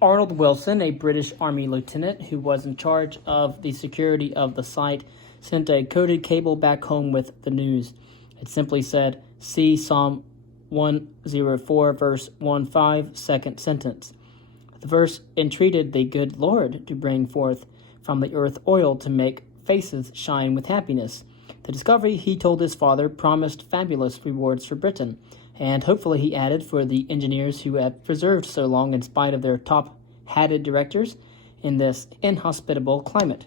Arnold Wilson, a British Army lieutenant who was in charge of the security of the site, sent a coded cable back home with the news. It simply said, "See Psalm 104, verse 15, second sentence." The verse entreated the good Lord to bring forth from the earth oil to make faces shine with happiness. The discovery, he told his father, promised fabulous rewards for Britain, and hopefully, he added, for the engineers who had preserved so long in spite of their top-hatted directors in this inhospitable climate.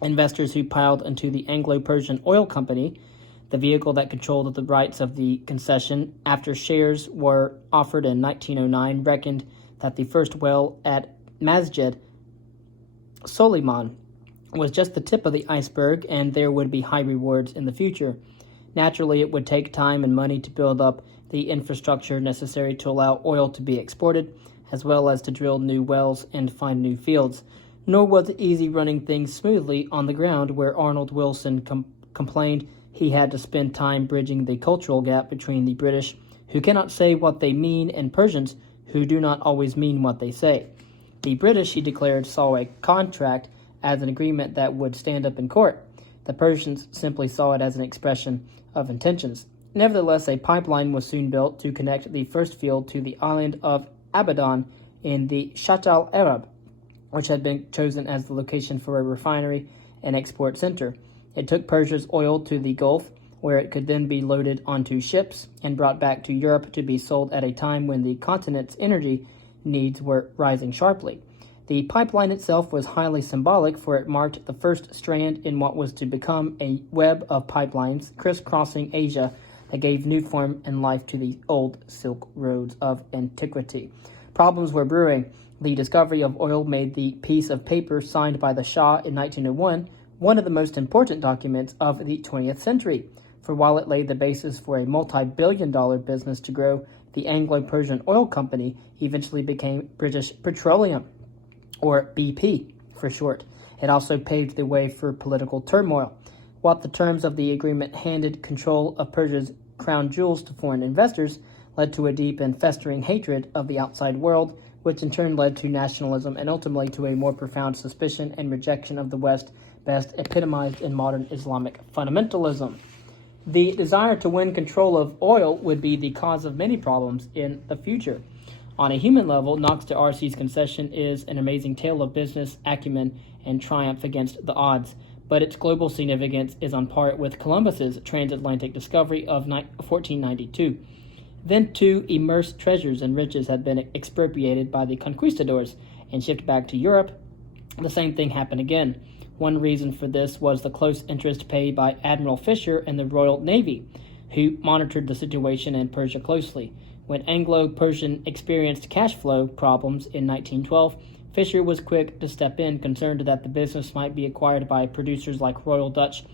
Investors who piled into the Anglo-Persian Oil Company, the vehicle that controlled the rights of the concession after shares were offered in 1909, reckoned that the first well at Masjid Soliman was just the tip of the iceberg, and there would be high rewards in the future. Naturally, it would take time and money to build up the infrastructure necessary to allow oil to be exported, as well as to drill new wells and find new fields. Nor was it easy running things smoothly on the ground, where Arnold Wilson complained he had to spend time bridging the cultural gap between the British, who cannot say what they mean, and Persians, who do not always mean what they say. The British, he declared, saw a contract as an agreement that would stand up in court. The Persians simply saw it as an expression of intentions. Nevertheless, a pipeline was soon built to connect the first field to the island of Abadan in the Shatt al-Arab, which had been chosen as the location for a refinery and export center. It took Persia's oil to the Gulf, where it could then be loaded onto ships and brought back to Europe to be sold at a time when the continent's energy needs were rising sharply. The pipeline itself was highly symbolic, for it marked the first strand in what was to become a web of pipelines crisscrossing Asia that gave new form and life to the old Silk Roads of antiquity. Problems were brewing. The discovery of oil made the piece of paper signed by the Shah in 1901 one of the most important documents of the 20th century, for while it laid the basis for a multi-billion-dollar business to grow, the Anglo-Persian Oil Company eventually became British Petroleum, or BP for short. It also paved the way for political turmoil. What the terms of the agreement handed control of Persia's crown jewels to foreign investors led to a deep and festering hatred of the outside world, which in turn led to nationalism and ultimately to a more profound suspicion and rejection of the West, best epitomized in modern Islamic fundamentalism. The desire to win control of oil would be the cause of many problems in the future. On a human level, Knox to Arcee's concession is an amazing tale of business acumen and triumph against the odds, but its global significance is on par with Columbus's transatlantic discovery of 1492. Then, too, immersed treasures and riches had been expropriated by the conquistadors and shipped back to Europe. The same thing happened again. One reason for this was the close interest paid by Admiral Fisher and the Royal Navy, who monitored the situation in Persia closely. When Anglo-Persian experienced cash flow problems in 1912, Fisher was quick to step in, concerned that the business might be acquired by producers like Royal Dutch,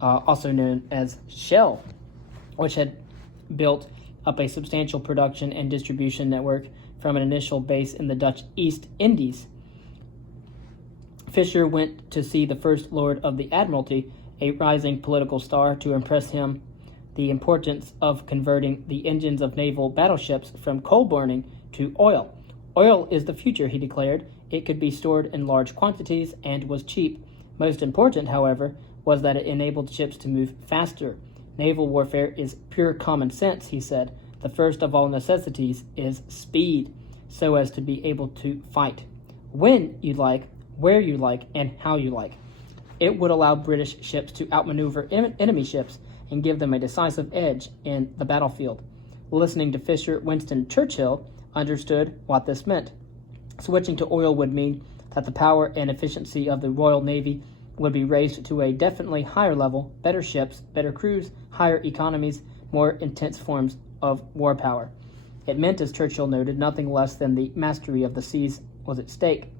also known as Shell, which had built up a substantial production and distribution network from an initial base in the Dutch East Indies. Fisher went to see the First Lord of the Admiralty, a rising political star, to impress him the importance of converting the engines of naval battleships from coal burning to oil. Oil is the future, he declared. It could be stored in large quantities and was cheap. Most important, however, was that it enabled ships to move faster. Naval warfare is pure common sense, he said. The first of all necessities is speed, so as to be able to fight when you like, where you like, and how you like. It would allow British ships to outmaneuver enemy ships and give them a decisive edge in the battlefield. Listening to Fisher, Winston Churchill understood what this meant. Switching to oil would mean that the power and efficiency of the Royal Navy would be raised to a definitely higher level, better ships, better crews, higher economies, more intense forms of war power. It meant, as Churchill noted, nothing less than the mastery of the seas was at stake.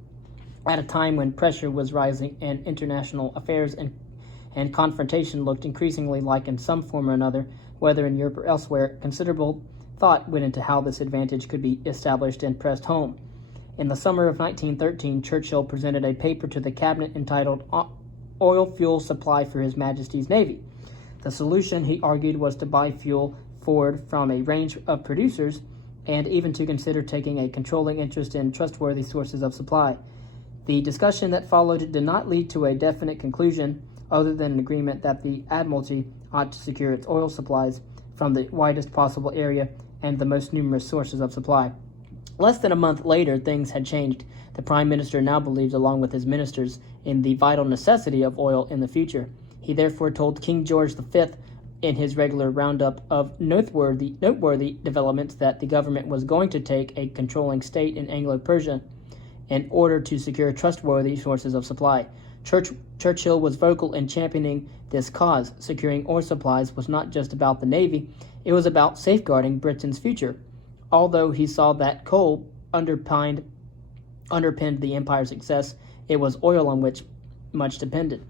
At a time when pressure was rising and international affairs and confrontation looked increasingly like in some form or another, whether in Europe or elsewhere, considerable thought went into how this advantage could be established and pressed home. In the summer of 1913, Churchill presented a paper to the cabinet entitled Oil Fuel Supply for His Majesty's Navy. The solution, he argued, was to buy fuel forward from a range of producers and even to consider taking a controlling interest in trustworthy sources of supply. The discussion that followed did not lead to a definite conclusion other than an agreement that the Admiralty ought to secure its oil supplies from the widest possible area and the most numerous sources of supply. Less than a month later, things had changed. The Prime Minister now believed, along with his ministers, in the vital necessity of oil in the future. He therefore told King George V in his regular roundup of noteworthy developments that the government was going to take a controlling state in Anglo-Persia in order to secure trustworthy sources of supply. Churchill was vocal in championing this cause. Securing oil supplies was not just about the Navy, it was about safeguarding Britain's future. Although he saw that coal underpinned the empire's success, it was oil on which much depended.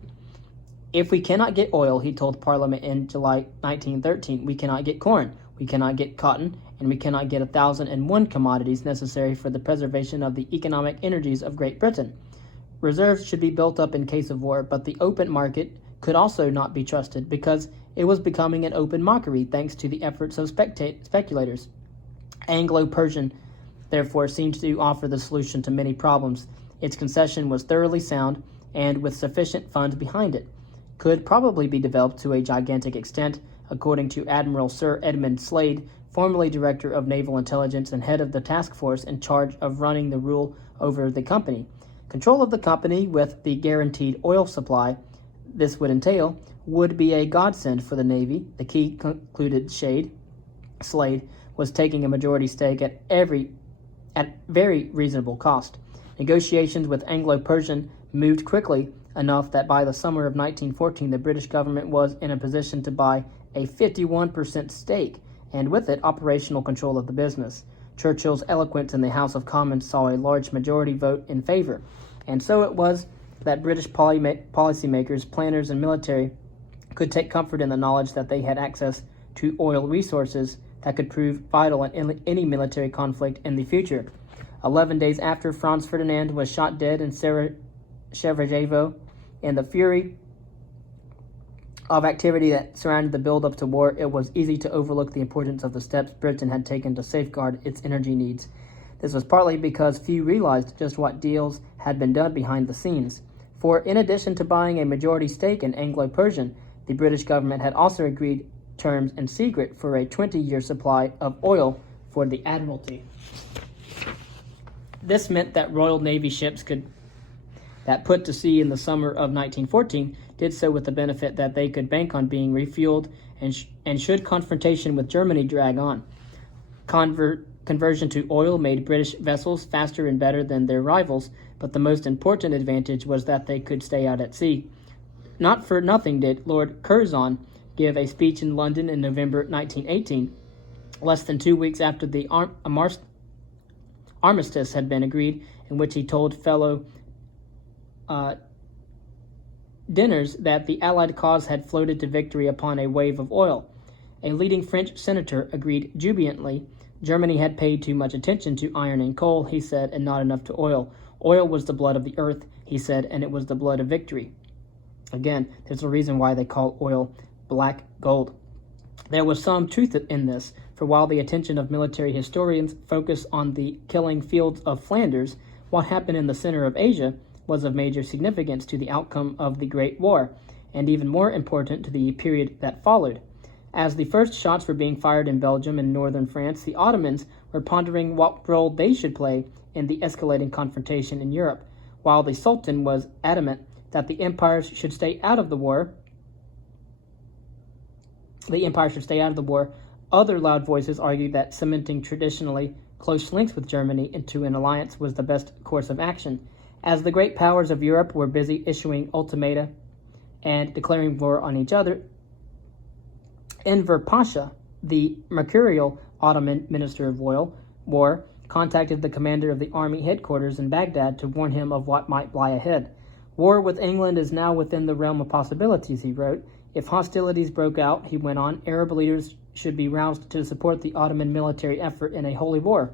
If we cannot get oil, he told Parliament in July 1913, we cannot get corn, we cannot get cotton, and we cannot get 1,001 commodities necessary for the preservation of the economic energies of Great Britain. Reserves should be built up in case of war, but the open market could also not be trusted because it was becoming an open mockery thanks to the efforts of speculators. Anglo-Persian, therefore, seemed to offer the solution to many problems. Its concession was thoroughly sound and with sufficient funds behind it. Could probably be developed to a gigantic extent, according to Admiral Sir Edmund Slade, formerly Director of Naval Intelligence and head of the task force in charge of running the rule over the company. Control of the company with the guaranteed oil supply this would entail would be a godsend for the Navy. The key, concluded Slade, was taking a majority stake at very reasonable cost. Negotiations with Anglo-Persian moved quickly enough that by the summer of 1914 the British government was in a position to buy a 51% stake, and with it operational control of the business. Churchill's eloquence in the House of Commons saw a large majority vote in favor, and so it was that British policymakers, planners, and military could take comfort in the knowledge that they had access to oil resources that could prove vital in any military conflict in the future. 11 days after Franz Ferdinand was shot dead in Sarajevo, in the fury of activity that surrounded the build-up to war, it was easy to overlook the importance of the steps Britain had taken to safeguard its energy needs. This was partly because few realized just what deals had been done behind the scenes. For in addition to buying a majority stake in Anglo-Persian, the British government had also agreed terms in secret for a 20-year supply of oil for the Admiralty. This meant that Royal Navy ships that put to sea in the summer of 1914 did so with the benefit that they could bank on being refueled and should confrontation with Germany drag on. Conversion to oil made British vessels faster and better than their rivals, but the most important advantage was that they could stay out at sea. Not for nothing did Lord Curzon give a speech in London in November 1918, less than 2 weeks after the armistice had been agreed, in which he told fellow dinners that the Allied cause had floated to victory upon a wave of oil. A leading French senator agreed jubilantly. Germany had paid too much attention to iron and coal, he said, and not enough to oil. Oil was the blood of the earth, he said, and it was the blood of victory. Again, there's a reason why they call oil black gold. There was some truth in this, for while the attention of military historians focus on the killing fields of Flanders, what happened in the center of Asia was of major significance to the outcome of the Great War, and even more important to the period that followed. As the first shots were being fired in Belgium and northern France, the Ottomans were pondering what role they should play in the escalating confrontation in Europe. While the Sultan was adamant that the empire should stay out of the war, other loud voices argued that cementing traditionally close links with Germany into an alliance was the best course of action. As the great powers of Europe were busy issuing ultimata and declaring war on each other, Enver Pasha, the mercurial Ottoman Minister of War, contacted the commander of the army headquarters in Baghdad to warn him of what might lie ahead. War with England is now within the realm of possibilities, he wrote. If hostilities broke out, he went on, Arab leaders should be roused to support the Ottoman military effort in a holy war.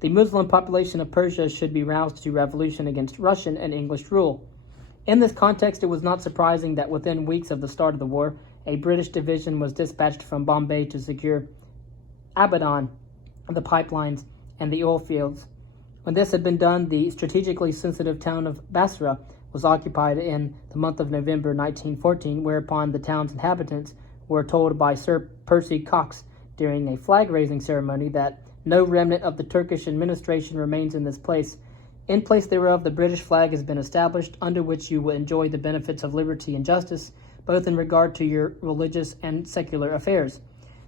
The Muslim population of Persia should be roused to revolution against Russian and English rule. In this context, it was not surprising that within weeks of the start of the war, a British division was dispatched from Bombay to secure Abadan the pipelines, and the oil fields. When this had been done, the strategically sensitive town of Basra was occupied in the month of November 1914, whereupon the town's inhabitants were told by Sir Percy Cox during a flag-raising ceremony that no remnant of the Turkish administration remains in this place. In place thereof, the British flag has been established, under which you will enjoy the benefits of liberty and justice, both in regard to your religious and secular affairs.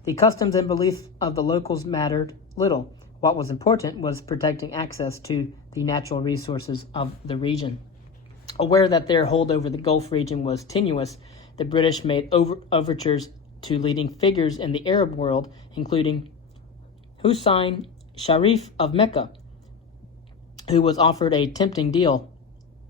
The customs and beliefs of the locals mattered little. What was important was protecting access to the natural resources of the region. Aware that their hold over the Gulf region was tenuous, the British made overtures to leading figures in the Arab world, including Hussein Sharif of Mecca, who was offered a tempting deal.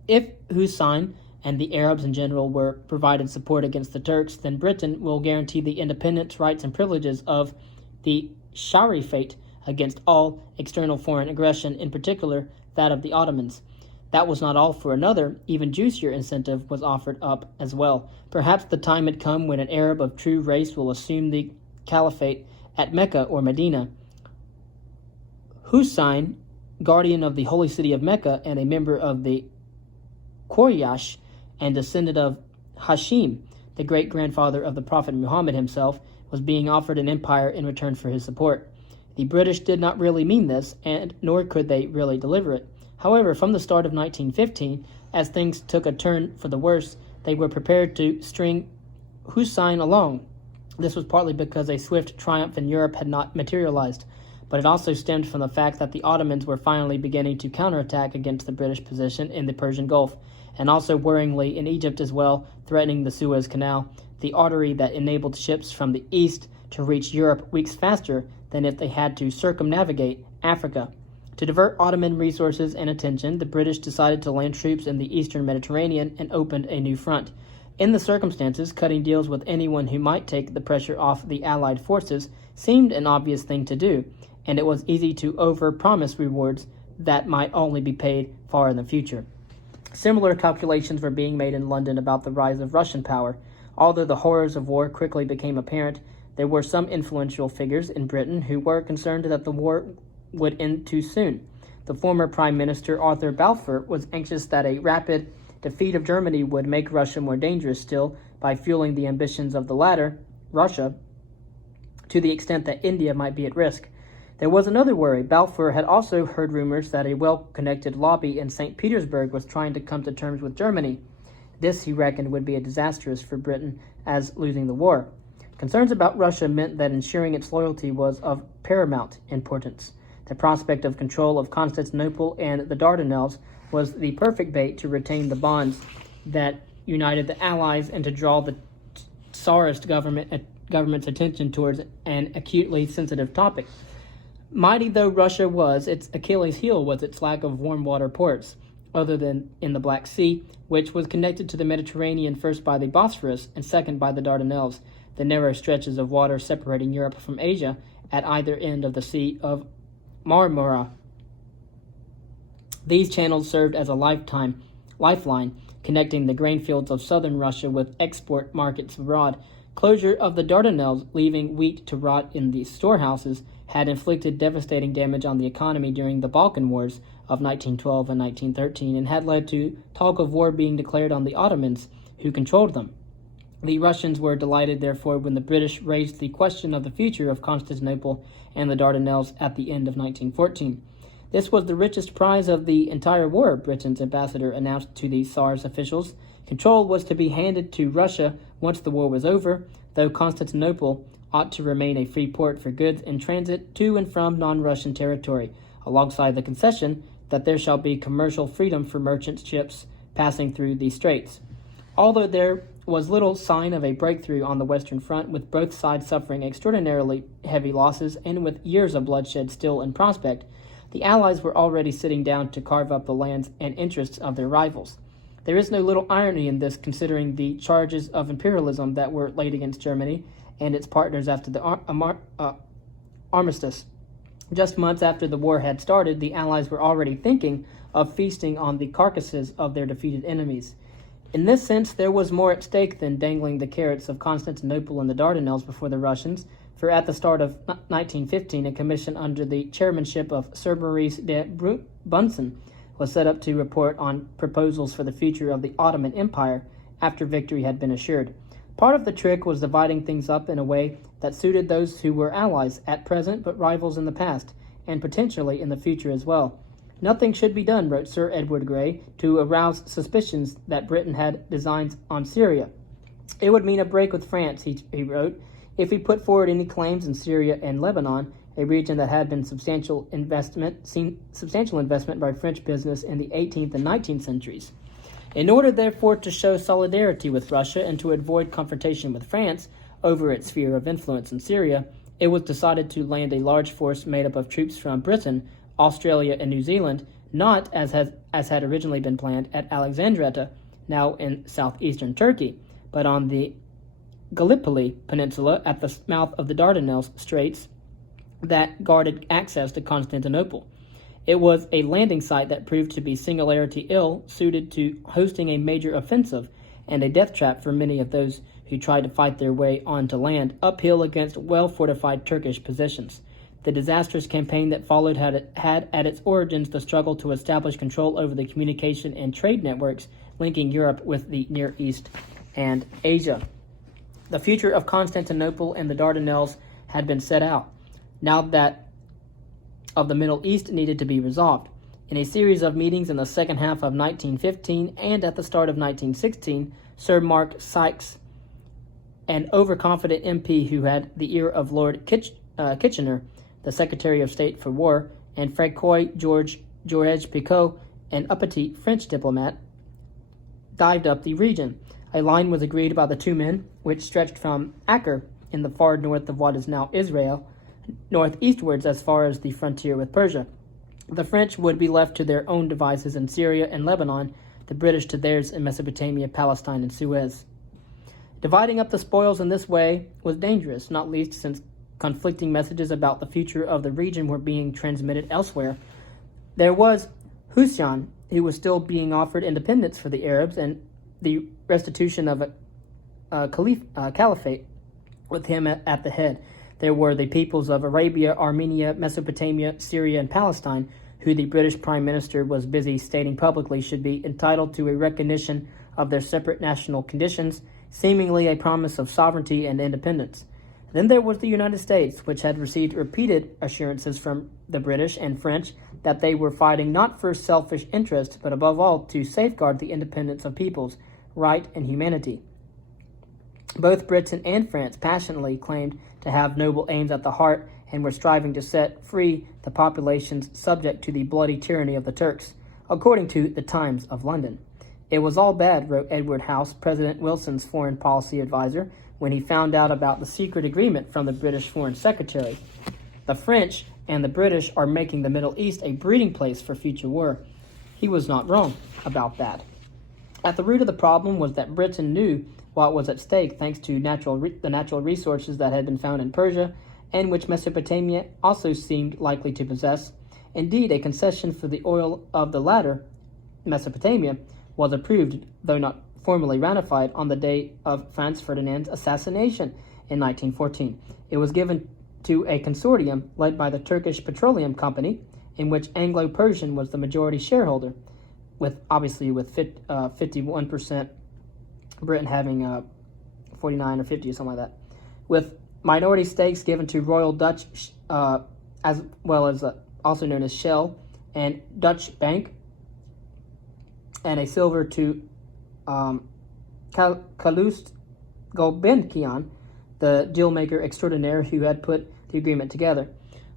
If Hussein and the Arabs in general were provided support against the Turks, then Britain will guarantee the independence, rights, and privileges of the Sharifate against all external foreign aggression, in particular that of the Ottomans. That was not all, for another, even juicier incentive was offered up as well. Perhaps the time had come when an Arab of true race will assume the caliphate at Mecca or Medina. Hussein, guardian of the holy city of Mecca and a member of the Quraysh and descendant of Hashim, the great-grandfather of the Prophet Muhammad himself, was being offered an empire in return for his support. The British did not really mean this, and nor could they really deliver it. However, from the start of 1915, as things took a turn for the worse, they were prepared to string Hussein along. This was partly because a swift triumph in Europe had not materialized, but it also stemmed from the fact that the Ottomans were finally beginning to counterattack against the British position in the Persian Gulf, and also worryingly in Egypt as well, threatening the Suez Canal, the artery that enabled ships from the east to reach Europe weeks faster than if they had to circumnavigate Africa. To divert Ottoman resources and attention, the British decided to land troops in the eastern Mediterranean and opened a new front. In the circumstances, cutting deals with anyone who might take the pressure off the Allied forces seemed an obvious thing to do, and it was easy to over-promise rewards that might only be paid far in the future. Similar calculations were being made in London about the rise of Russian power. Although the horrors of war quickly became apparent, there were some influential figures in Britain who were concerned that the war would end too soon. The former Prime Minister Arthur Balfour was anxious that a rapid defeat of Germany would make Russia more dangerous still by fueling the ambitions of the latter, Russia, to the extent that India might be at risk. There was another worry. Balfour had also heard rumors that a well-connected lobby in St. Petersburg was trying to come to terms with Germany. This, he reckoned, would be disastrous for Britain as losing the war. Concerns about Russia meant that ensuring its loyalty was of paramount importance. The prospect of control of Constantinople and the Dardanelles was the perfect bait to retain the bonds that united the Allies and to draw the Tsarist government's attention towards an acutely sensitive topic. Mighty though Russia was, its Achilles' heel was its lack of warm water ports, other than in the Black Sea, which was connected to the Mediterranean first by the Bosphorus and second by the Dardanelles, the narrow stretches of water separating Europe from Asia at either end of the Sea of Marmara. These channels served as a lifeline, connecting the grain fields of southern Russia with export markets abroad. Closure of the Dardanelles, leaving wheat to rot in the storehouses, had inflicted devastating damage on the economy during the Balkan Wars of 1912 and 1913 and had led to talk of war being declared on the Ottomans, who controlled them. The Russians were delighted, therefore, when the British raised the question of the future of Constantinople and the Dardanelles at the end of 1914. This was the richest prize of the entire war, Britain's ambassador announced to the Tsar's officials. Control was to be handed to Russia once the war was over, though Constantinople ought to remain a free port for goods in transit to and from non-Russian territory, alongside the concession that there shall be commercial freedom for merchant ships passing through the straits. Although there was little sign of a breakthrough on the Western Front, with both sides suffering extraordinarily heavy losses and with years of bloodshed still in prospect, the Allies were already sitting down to carve up the lands and interests of their rivals. There is no little irony in this, considering the charges of imperialism that were laid against Germany and its partners after the armistice. Just months after the war had started, the Allies were already thinking of feasting on the carcasses of their defeated enemies. In this sense, there was more at stake than dangling the carrots of Constantinople and the Dardanelles before the Russians. for at the start of 1915, a commission under the chairmanship of Sir Maurice de Bunsen was set up to report on proposals for the future of the Ottoman Empire after victory had been assured. Part of the trick was dividing things up in a way that suited those who were allies at present but rivals in the past, and potentially in the future as well. Nothing should be done, wrote Sir Edward Grey, to arouse suspicions that Britain had designs on Syria. It would mean a break with France, he wrote, if we put forward any claims in Syria and Lebanon, a region that had been substantial investment by French business in the 18th and 19th centuries. In order, therefore, to show solidarity with Russia and to avoid confrontation with France over its sphere of influence in Syria, it was decided to land a large force made up of troops from Britain, Australia, and New Zealand, not, as had originally been planned, at Alexandretta, now in southeastern Turkey, but on the Gallipoli Peninsula at the mouth of the Dardanelles Straits that guarded access to Constantinople. It was a landing site that proved to be singularly ill-suited to hosting a major offensive and a death trap for many of those who tried to fight their way onto land uphill against well-fortified Turkish positions. The disastrous campaign that followed had at its origins the struggle to establish control over the communication and trade networks linking Europe with the Near East and Asia. The future of Constantinople and the Dardanelles had been set out. Now that of the Middle East needed to be resolved. In a series of meetings in the second half of 1915 and at the start of 1916, Sir Mark Sykes, an overconfident MP who had the ear of Lord Kitchener, the Secretary of State for War, and Francois Georges Picot, an uppity French diplomat, dived up the region. A line was agreed by the two men, which stretched from Acre in the far north of what is now Israel, northeastwards as far as the frontier with Persia. The French would be left to their own devices in Syria and Lebanon, the British to theirs in Mesopotamia, Palestine, and Suez. Dividing up the spoils in this way was dangerous, not least since conflicting messages about the future of the region were being transmitted elsewhere. There was Hussein, who was still being offered independence for the Arabs and the restitution of a caliphate, with him at the head. There were the peoples of Arabia, Armenia, Mesopotamia, Syria, and Palestine, who the British Prime Minister was busy stating publicly should be entitled to a recognition of their separate national conditions, seemingly a promise of sovereignty and independence. Then there was the United States, which had received repeated assurances from the British and French that they were fighting not for selfish interest, but above all to safeguard the independence of peoples, right, and humanity. Both Britain and France passionately claimed to have noble aims at the heart and were striving to set free the populations subject to the bloody tyranny of the Turks, according to the Times of London. It was all bad, wrote Edward House, President Wilson's foreign policy advisor, when he found out about the secret agreement from the British Foreign Secretary. The French and the British are making the Middle East a breeding place for future war. He was not wrong about that. At the root of the problem was that Britain knew what was at stake thanks to the natural resources that had been found in Persia and which Mesopotamia also seemed likely to possess. Indeed, a concession for the oil of the latter, Mesopotamia, was approved, though not formally ratified, on the day of Franz Ferdinand's assassination in 1914. It was given to a consortium led by the Turkish Petroleum Company, in which Anglo-Persian was the majority shareholder, with 51%, Britain having 49 or 50 or something like that, with minority stakes given to Royal Dutch, as well as also known as Shell, and Dutch Bank, and a silver to Calouste Gulbenkian, the dealmaker extraordinaire who had put the agreement together.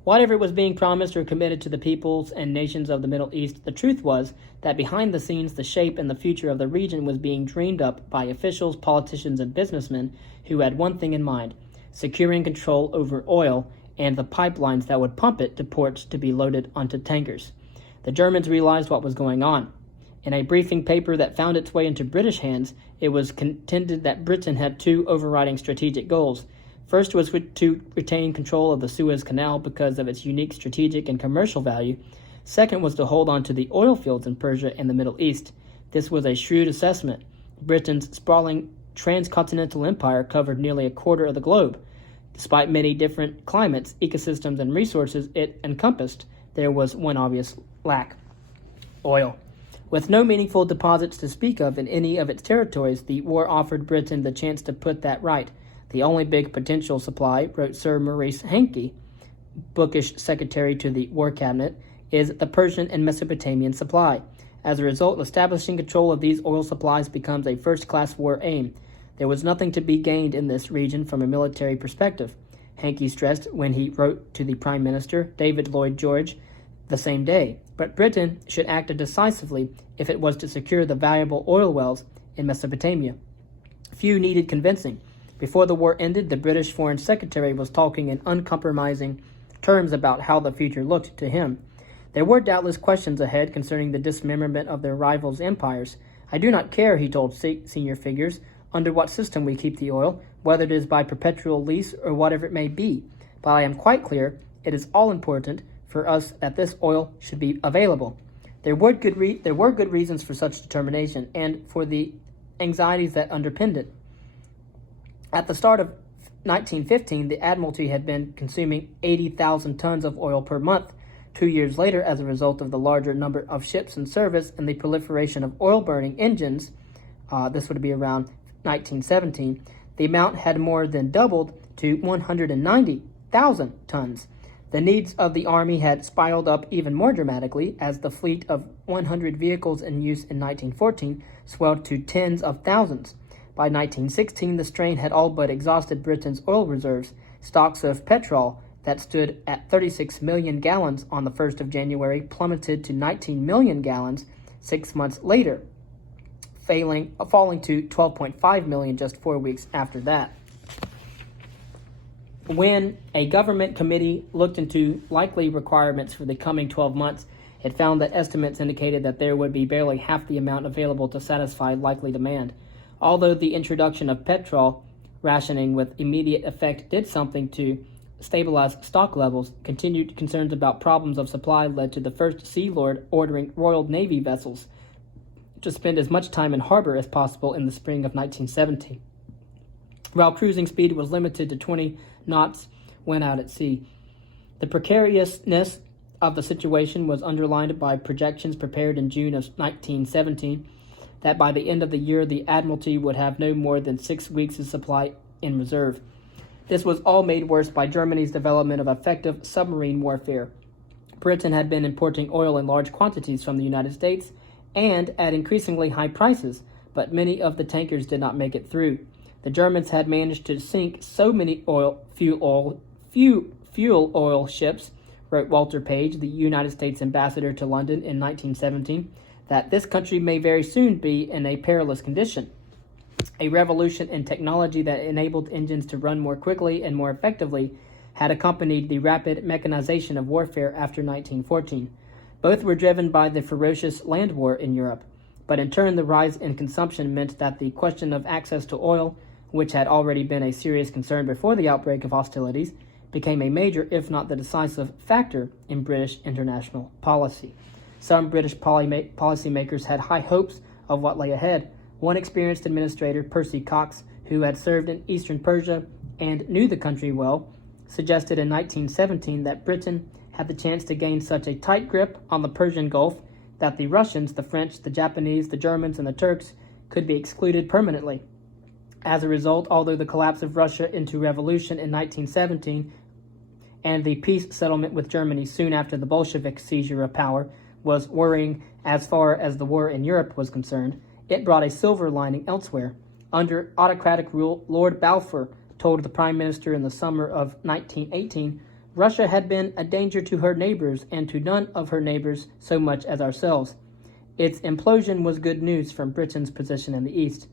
Whatever was being promised or committed to the peoples and nations of the Middle East, the truth was that behind the scenes the shape and the future of the region was being dreamed up by officials, politicians, and businessmen who had one thing in mind: securing control over oil and the pipelines that would pump it to ports to be loaded onto tankers. The Germans realized what was going on. In a briefing paper that found its way into British hands, it was contended that Britain had two overriding strategic goals. First was to retain control of the Suez Canal because of its unique strategic and commercial value. Second was to hold on to the oil fields in Persia and the Middle East. This was a shrewd assessment. Britain's sprawling transcontinental empire covered nearly a quarter of the globe. Despite many different climates, ecosystems, and resources it encompassed, there was one obvious lack: oil. With no meaningful deposits to speak of in any of its territories, the war offered Britain the chance to put that right. The only big potential supply, wrote Sir Maurice Hankey, bookish secretary to the War Cabinet, is the Persian and Mesopotamian supply. As a result, establishing control of these oil supplies becomes a first-class war aim. There was nothing to be gained in this region from a military perspective, Hankey stressed when he wrote to the Prime Minister, David Lloyd George, the same day. But Britain should act decisively if it was to secure the valuable oil wells in Mesopotamia. Few needed convincing. Before the war ended, the British Foreign Secretary was talking in uncompromising terms about how the future looked to him. There were doubtless questions ahead concerning the dismemberment of their rivals' empires. I do not care, he told senior figures, under what system we keep the oil, whether it is by perpetual lease or whatever it may be. But I am quite clear it is all important for us that this oil should be available. There were good reasons for such determination and for the anxieties that underpinned it. At the start of 1915, the Admiralty had been consuming 80,000 tons of oil per month. 2 years later, as a result of the larger number of ships in service and the proliferation of oil-burning engines, this would be around 1917, the amount had more than doubled to 190,000 tons. The needs of the Army had spiraled up even more dramatically as the fleet of 100 vehicles in use in 1914 swelled to tens of thousands. By 1916, the strain had all but exhausted Britain's oil reserves. Stocks of petrol that stood at 36 million gallons on the 1st of January plummeted to 19 million gallons 6 months later, falling to 12.5 million just 4 weeks after that. When a government committee looked into likely requirements for the coming 12 months, it found that estimates indicated that there would be barely half the amount available to satisfy likely demand. Although the introduction of petrol rationing with immediate effect did something to stabilize stock levels, continued concerns about problems of supply led to the first Sea Lord ordering Royal Navy vessels to spend as much time in harbor as possible in the spring of 1917. While cruising speed was limited to 20 knots when out at sea, the precariousness of the situation was underlined by projections prepared in June of 1917 that by the end of the year the Admiralty would have no more than 6 weeks of supply in reserve. This was all made worse by Germany's development of effective submarine warfare. Britain had been importing oil in large quantities from the United States and at increasingly high prices, but many of the tankers did not make it through. The Germans had managed to sink so many fuel oil ships, wrote Walter Page, the United States ambassador to London in 1917, that this country may very soon be in a perilous condition. A revolution in technology that enabled engines to run more quickly and more effectively had accompanied the rapid mechanization of warfare after 1914. Both were driven by the ferocious land war in Europe, but in turn the rise in consumption meant that the question of access to oil, which had already been a serious concern before the outbreak of hostilities, became a major, if not the decisive, factor in British international policy. Some British policymakers had high hopes of what lay ahead. One experienced administrator, Percy Cox, who had served in eastern Persia and knew the country well, suggested in 1917 that Britain had the chance to gain such a tight grip on the Persian Gulf that the Russians, the French, the Japanese, the Germans, and the Turks could be excluded permanently. As a result, although the collapse of Russia into revolution in 1917 and the peace settlement with Germany soon after the Bolshevik seizure of power was worrying as far as the war in Europe was concerned, it brought a silver lining elsewhere. Under autocratic rule, Lord Balfour told the Prime Minister in the summer of 1918, Russia had been a danger to her neighbors and to none of her neighbors so much as ourselves. Its implosion was good news from Britain's position in the East.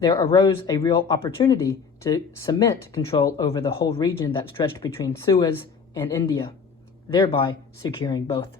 There arose a real opportunity to cement control over the whole region that stretched between Suez and India, thereby securing both.